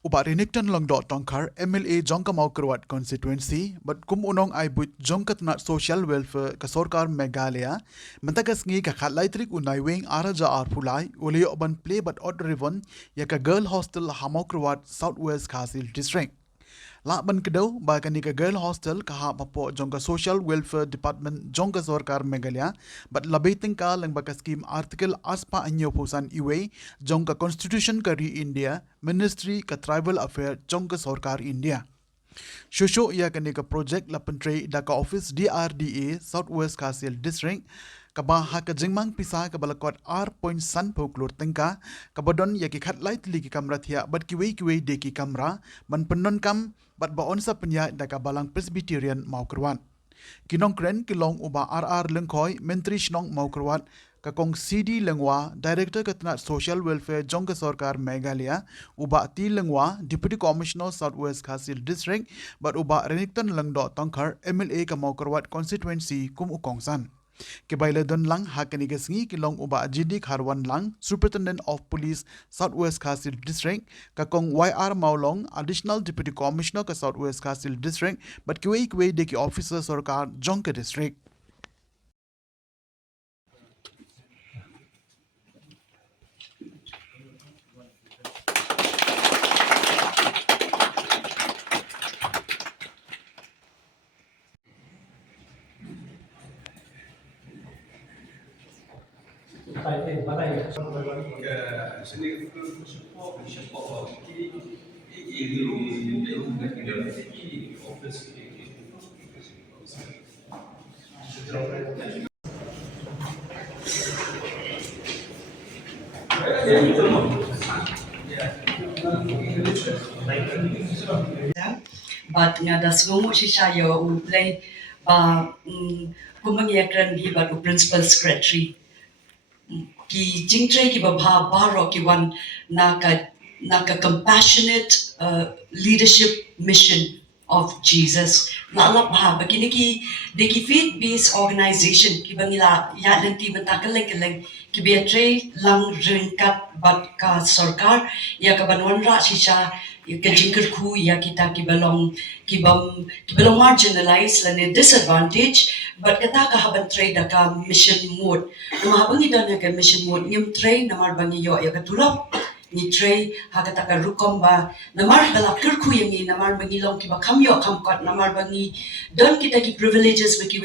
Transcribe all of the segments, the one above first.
Ubarinik tan long dot tongkar MLA jongka mau kerwat constituency but kum unong ai but jongkat na social welfare ka sorkar Meghalaya mentakas ngi ka khatlai trik unai wing araja arpulai uli oban play but odd ribbon ya ka girl hostel hamau kerwat southwest Khasil district la ban kedau ba kani ka girl hostel ka ha papo jongka social welfare department jongka sorkar Meghalaya but labaiting ka lang ba ka scheme article aspa anyo pusan iwe jongka constitution ka ri India ministry ka tribal affair jongka sorkar India Shusho ya kani ka project la pentre da ka office DRDA southwest Khasil district kaba ha ka jingmang pisa ka balakot R.San poklur tengka kabadon ya ki khat light li ki kamera thia bat ki wei de ki kamera man pennon kam bat ba onsa penya da ka balang presbyterian mau kerwan kinong kren kilong uba RR lengkoi menteri shnong mau kerwan kakong CD lengwa director katna social welfare jongka sorkar Meghalaya uba ti lengwa deputy commissioner southwest Khasil district bat uba renikton lengdo tongkar MLA ka mau kerwat constituency kum ukongsan Kebaila don lang hakani gasngi kilong uba GD Kharwan lang Superintendent of Police Southwest Khasil District kakong YR Maulong Additional Deputy Commissioner ka Southwest Khasil District but kiwe deki officer sorkar Jongka District But nga da sumu shisha yo play ba kumangyakan bi ba principal secretary ki jingtre ki ba baro ki wan naka compassionate leadership mission of Jesus lalap ha begini ki deki faith based organization ki bangila ya lenti mentakaleng ki beatre lang ringkat bat ka sarkar ya ka banwan ra shisha ka jingker khu ya kita ki belong marginalized lane disadvantage but kata ka haban trade ka mission mode namabangi dan ka mission mode ngim trade namar bangi yo ya ka tulap ni tray hakata ka rukom ba namar bala kirku yangi namar bangi long ki ba kamyo kamkot namar bangi don kita ki privileges wiki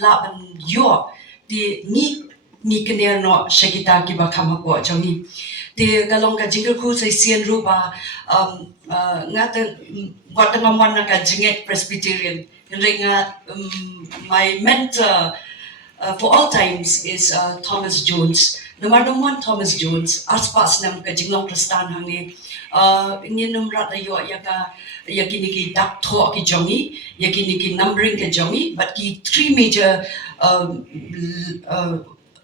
laban yo di ni kener no shakita ki ba kamako chongi te kalong ka jingker khu sai sian ru ba ngata ngata ngaman na ka jinget presbyterian ringa my mentor for all times is Thomas Jones. Number one Thomas Jones. Aspas nam ka jinglong kristan hangi. Ingin numrat ayo ya kini ki dak tho ki jongi, ya kini ki numbering ki jongi, but ki three major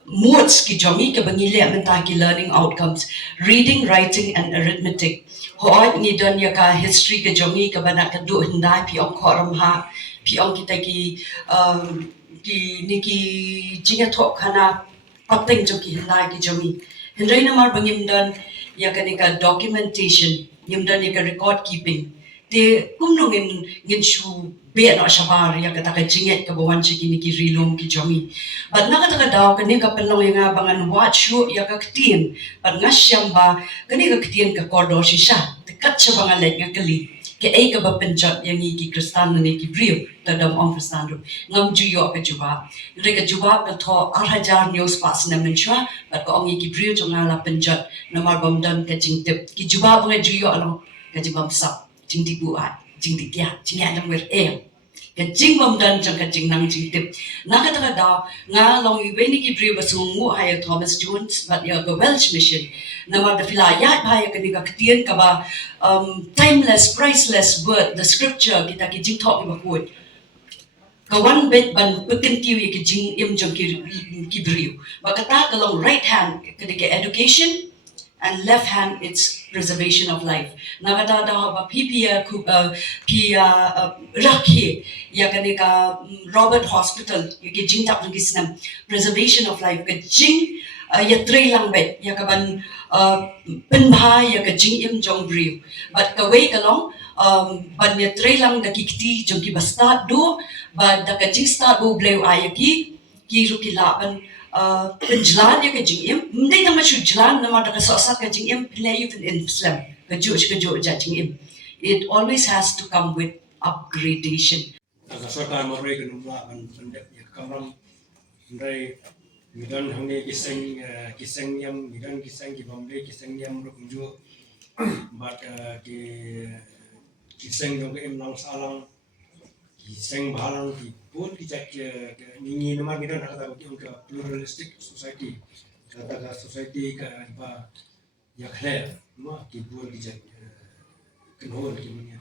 modes ki jongi ke bangile menta ki learning outcomes, reading, writing and arithmetic. Hoat ni don ya ka history ke jongi ke bana ka du hindai pi ong koram ha, pi ong kita ki niki jinga thok khana pateng joki hindai ki jomi hindai namar bangim dan ya kanika documentation yim dan ya record keeping te kumnong ngin shu be no shabar ya kata ka jinget ka bawan chiki niki rilom ki jomi but nakata ka daw kanika pelong nga bangan watch show ya ka ktin but ngasyam ba kanika ktin ka kordo shisha te katcha bangalet nga kali ke ay ka ba penjat yang ki kristan ni ki brio tadam ong kristan ru ngam juyo ka juba re ka juba ka tho 8000 news pas na menchwa but ko ong ki brio jonga la penjat namar bam dan ka jingtep ki juba bang juyo alo ka jibam sa jingdi bu a jingdi kya jingya dam wer ka jingbam dan jang ka jingnang jingtep nakata ka da nga long wi ni ki brio basungu hay Thomas Jones but ya go Welsh mission namar da filayat bhaya ka ni ka ktien ka ba timeless priceless word the scripture kita ki jing thok ki bakut kawan bet ban pekin tiu ki jing im jong ki brio bakata ka long right hand ka education and left hand it's preservation of life. Nagada da ba rakhi ya kane ka Robert Hospital ke jing tap gisnam preservation of life ke jing ya trei lang bet ya ka ban penbha ya ka jing im jong briu but ka way kalong ban ya trei lang da kikti jong ki basta do ba da ka jing sta go bleu ayaki ki ru ki la ban penjalan ya ke jing im ndai na mashu jalan na ma da ka sosat ka jing im play you in Islam ka jo ja jing im. It always has to come with upgradation. Kasorkan moroi kenumla kan pendek ya karam ndai midan hangne kiseng yam midan kiseng ki bambe kiseng yam rukunju but ki kiseng dong em lang salang kiseng balang ki pun kijak nini nama midan kata ki ke pluralistic society kata society ka ba ya khle ma ki pun kijak kenhol ki punya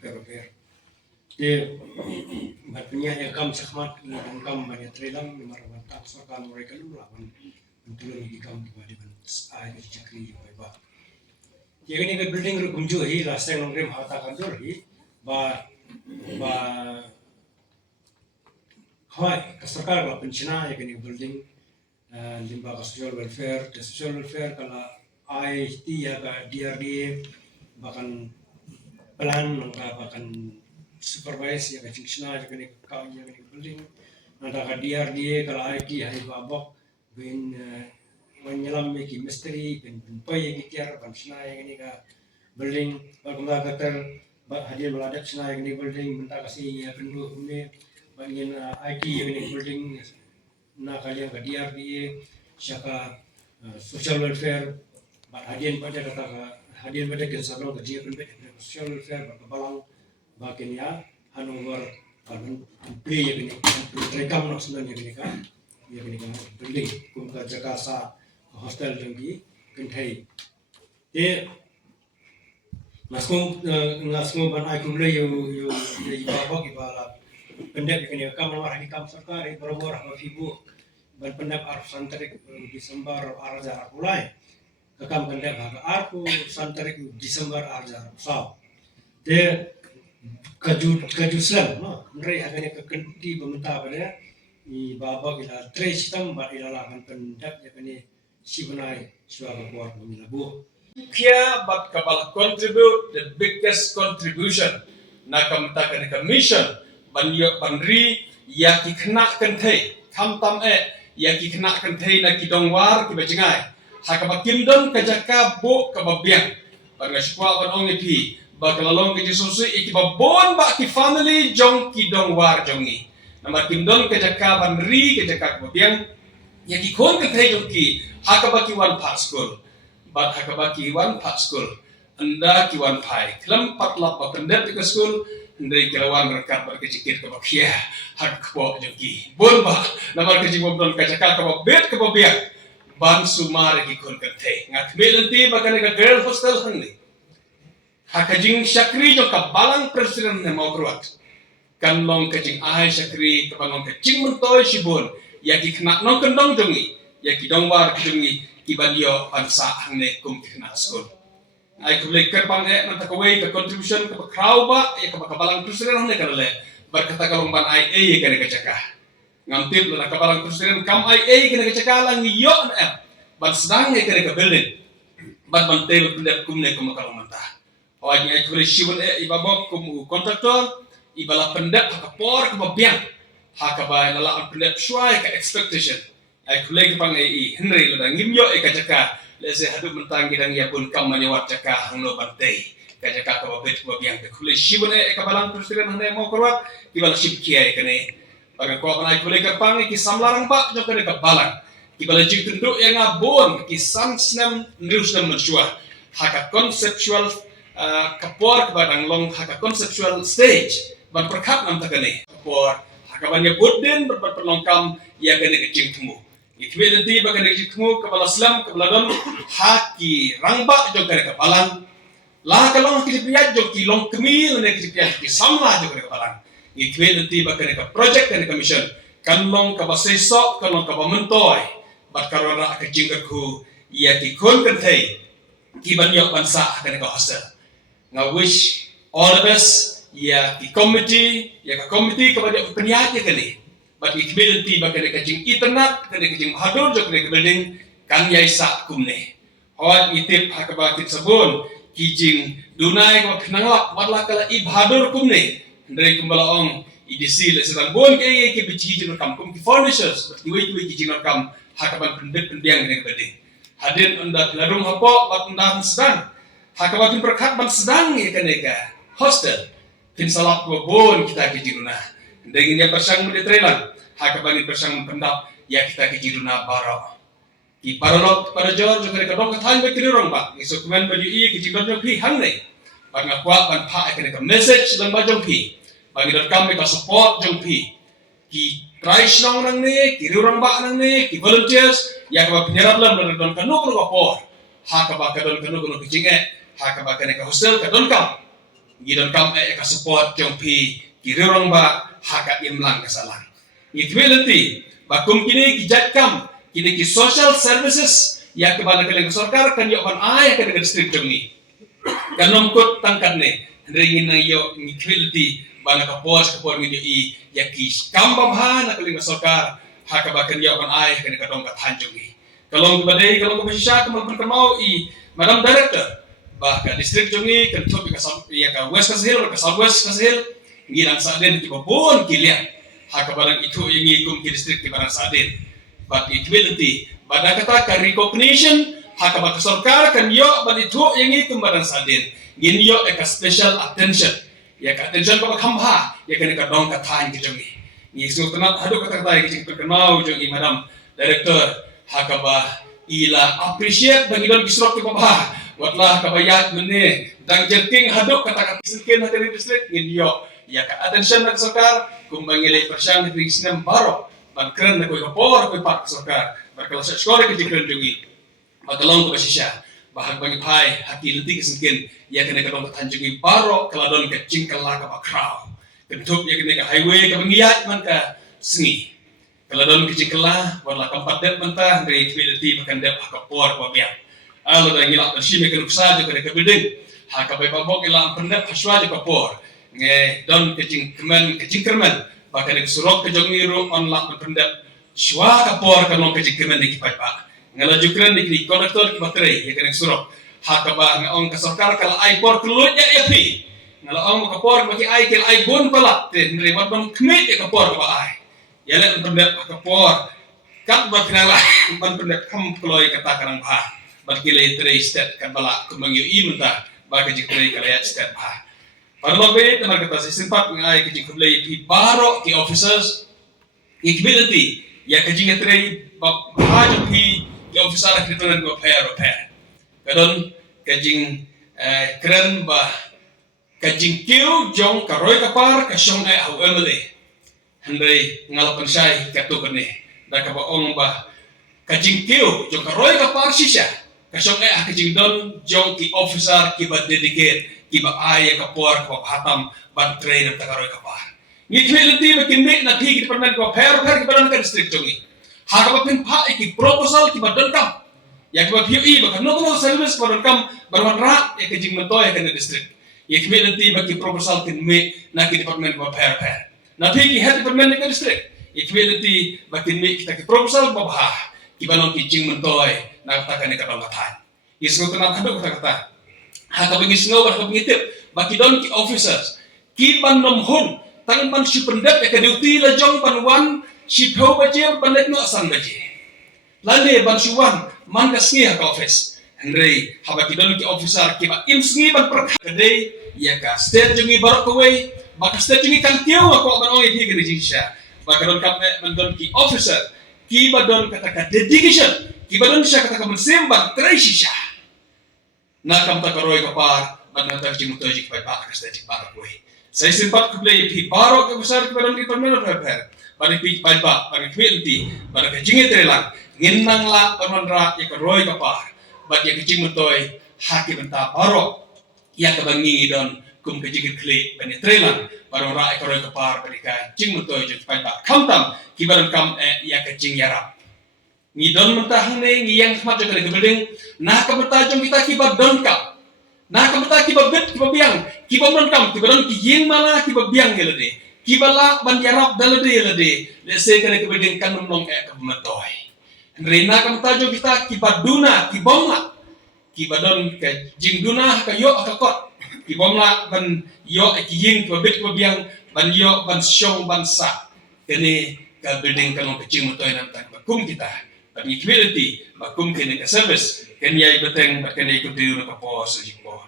per de batnya ya kam sakmat ni kam banyak trelang ni marwan tak sorkan mereka lu lawan untuk ni kam di bawah ban ai di cakri ba ye ni ke building ru kumju hi rasa nong rem hata kan dor hi ba hai ka sarkar ba penchina ye ni building limba ka social welfare kala ai ti ya ka DRD bahkan plan nangka bahkan supervise ya kacing sena ya kene kau ya kene building nada ka DRD kalau IT hari babok ben menyelam ki misteri ben pai ki tiar ban sena ya kene ka building bagunda gater hadir meladak sena ya kene building minta kasih ya pendu ne bangin IT ya kene building na kalian ka DRD syaka social welfare ba hadir pada kata hadir pada ke sabang ke dia social welfare ba balang bagian ya Hanover kan play ya gini rekam nak sebenarnya gini kan ya gini kan building kumka Jakarta hostel tinggi kentai ngasung ban ai kumle yo babak ibala pendek gini kam nomor kam sarkari berobor apa fibu ban pendek arf santarik Desember arja mulai kakam pendek arfu santarik Desember arja saw kaju slam no nrai agane ka kanti bamta bale I baba ila tre sitam ba ila lakan pendak ya kane sibnai suara kuat mengilabu care but kabal contribute the biggest contribution na kamta kan commission banri ya ki khna kan thei tham tam ya ki khna kan thei na ki dongwar ki bajingai hakaba kimdon ka jaka bo ka babiang bangaswa ban ong pi bakalalong ke Yesus iki babon ba ki family jong ki dongwar jongi nama kimdon ke jaka banri ke jaka babiang ya ki kon ke thei jong ki hakaba ki wan part school bat hakabaki wan part school anda kiwan pai kelam patlap pendet ke school ndai kelawan rekat berkecikit ke bakia hak kebo joki bon ba namar ke jibo don kacaka ke bet ke babiak ban sumar ki kon kate ngat melanti bakane ke girl hostel hangni hakajing syakri jo ka balang presiden ne mau keruat kan long kajing ai syakri ke balong kacing mentoy sibon ya ki kena nong kendong jongi ya ki dongwar jongi ibadio pansa hangne kum kena skol ai kuble kerpang nanta kawai ke contribution ke crowd ba ya ke balang presiden hangne kanale berkata kalong ban ai kene kecaka ngamtip la kabalang presiden kam ai kene kecaka lang yo an ban sedang kene ke building ban tel kulet kumne kum kalong mantah awak ai kuble shibun ibabok kum kontraktor ibala pendak hakapor ke babiang hakaba lala pendak syai ke expectation ai kuble ke pang ai henry la ngimyo kacaka lese hadu mentang gidang ya pun kam manyawat caka hangno bantai kacaka ka babet babiang ke kuble shibun ke balang presiden hane mau korwat ibala shib kiai kene baga ko ai kuble ke pang ki samlarang ba jo kene ke balang ibala jing tunduk yang abon ki sansnam nirusnam mensyua haka conceptual kapor kepadang long haka conceptual stage ban perkap nam takane kapor haka banyak budin berperlongkam ya kene kecing temu itu nanti baga kecing temu kepala Islam kepala don haki rangba jo kene kepalang lah kalong kicipiat jo ki long kemil ne kicipiat ki samla jo kene kepalang itu nanti baga kene project kene commission kan long kabasesok kan long kabamentoy bat karona kecing ku ya ki kon kentai kiban yok bansa kan ka hostel nga wish all of us ya ki committee ya ka committee ka ba peniat ya kali but equality ba kan ka jing internet kan ka jing hadur jo kan ka building kan yai sa kumne hot itip hakaba tip sabun kijing dunai ka phnanglak wadla kala ibhadur kumne ndai kumbala ong idisi le sedang bon ke ke bici jing kam ki furnitures but ki jing kam hakaban pendiang kan ka building hadir anda larung apa bat anda sedang hakabatin perkat ban sedang ya kaneka hostel tin salap ko bon kita ke jiruna dengan yang persang menetrelan hakabani persang pendap ya kita ke jiruna baro ki parolok pada jor jo kaneka dong kathan be kirong ba iso kumen baju i ke jiruna pi hangne ban ngakwa ban pha kaneka message lang ba jong pi bagi dot kami ka support jong pi ki price nong nang ne ki rurang ba nang ne ki volunteers ya ka penyerap lam don kanu ko por hakaba ka don kanu ko kijinge hakaba ka hostel ka don kam gidon kam ka support jong pi kirurang ba haka imlang kasalan equality ba kum kini kijat kam kini ki social services ya ka bana ka sarkar kan yo ban ay ka district jong ni kanom kot tangkat ne ringin na yo equality bana ka pos ka por ngi i ya ki kambam ha na ka sarkar hakaba kan yo ban ay ka dong ka tanjong ni kalong badai kalong ko sya ka magperkamau i madam director bahkan distrik jongi kan topi ka ya ka west kasihil ka southwest kasihil ngilang sa den ki babon kilian hakabarang itu yang ikum ki distrik ki barang sa den but equality pada kata ka recognition hakabak sarkar kan yo ban itu yang ikum barang sa den ngin yo ka special attention ya ka attention ka khamha ya kan ka dong ka than ki jongi ni so tanat hadu kata kata ki perkenau jongi madam director hakaba ila appreciate bagi don kisrok ki babah watlah kabayat mene dang jerking hadok kata kiskin hati distrik ngiyo ya ka attention nak sarkar kumbangile persyang di sinem baro ban kren na koy kapor koy pak sarkar berkala sa skor ke dikren dungi matalong ko basisya bahag bangi pai hati lenti kiskin ya kene ka dong tanjungi baro kala don ka cingkala ka bakraw bentuk ya kene ka highway ka bangiyat man ka sengi kala don ka cingkala wala kampat det mentah dari equality makan det kapor ko biang alo da ngila ta shime kan kusaje ko ka building ha ka bai babok ila pendap haswaje ka por nge don kecing kemen bahkan ke surok ke jongiru on la pendap shwa ka por ka long kecing kemen ki pai pa ngala jukran di konektor ki baterai ya kan surok ha ka ba ngong ka sarkar kala ai por kelut ya pi ngala ong ka por bagi ai kel ai bon pala te ndre wat bang kmet ka por ka ai ya le pendap ka por kat ba kenala ban pendap kam kloy kata karang ba bagilay tray step kan bala kumangyo imunta baga jikray kalayat step ha parlobe tamar kata simpat ngai ki jikulay pi baro ki officers equality ya ka jingatray bahajo pi ki officer kritonan go pair kadon kajing kren ba kajing kiu jong karoy kapar ka syong ai au emele handai ngalapan syai katukan ni da ka baong ba kajing kiu jong karoy kapar sisya kasong kajing don jong ki officer ki ba dedicate ki ba ay ka por ko hatam ban train ta karoy ka par ni equality ba kinme na thi ki permen ko fair ki ban ka district jongi ha ka pin pha ki proposal ki ba don kam ya ki ba phi ba ka no service ba don kam barwan ra e kajing mentoy ka district equality ba ki proposal kinme na ki department ko fair na thi ki head department ka district equality ba kinme kita ki proposal ba bah ki ba non ki jing mentoy na katakan ka dong katan isgo tanap hado kata ha ka bingis ngo ba bingitip baki don ki officers ki ban nom hun tang ban si pendep ka duty la jong ban wan si phau ba je ban let no san ba je lale ban si wan man ka sngi ka office andre ha baki don ki officer ki ba im sngi ban per kade ya ka state jungi barok ko we ba ka state jungi kan tiyo ko ban oi thi ka jinsia ba ka don kap ban don ki officer ki ba don kata dedication kibadon siya kata kamunsembang tracy siya na kamta karoy kapar magnatar jimutoji kay pa kastajik para koy sa simpat ko play pi paro ka besar kibadon di pamelo repair bari pi pa bari 20 bari ka jingetre lang nginnang la pamanra ya karoy kapar bag ya jimutoy haki benta paro ya kabangi don kum ka jigit kle penetre lang baro ra karoy kapar bari ka jimutoy jik pa kamtam kibadon kam ya ka jingyarap Ngi don mentah ne ngi yang smat jong ke building nah ka mentah jong kita kiba don ka nah ka mentah kiba bet kiba biang kiba don kam kiba don ki ying mala kiba biang gelade kiba la ban yarap dalade lade le se ke building kan nom e ka matoy rena ka mentah jong kita kiba duna kibom la kiba don ke jing duna ka yo ka kot kibom la ban yo ki ying kiba bet kiba biang ban yo ban syong ban sa kene ka building kan nom kecing matoy nan tak bakum kita community bakum kene ka service kenya ibeteng kene ikuti na ka po sa jingbo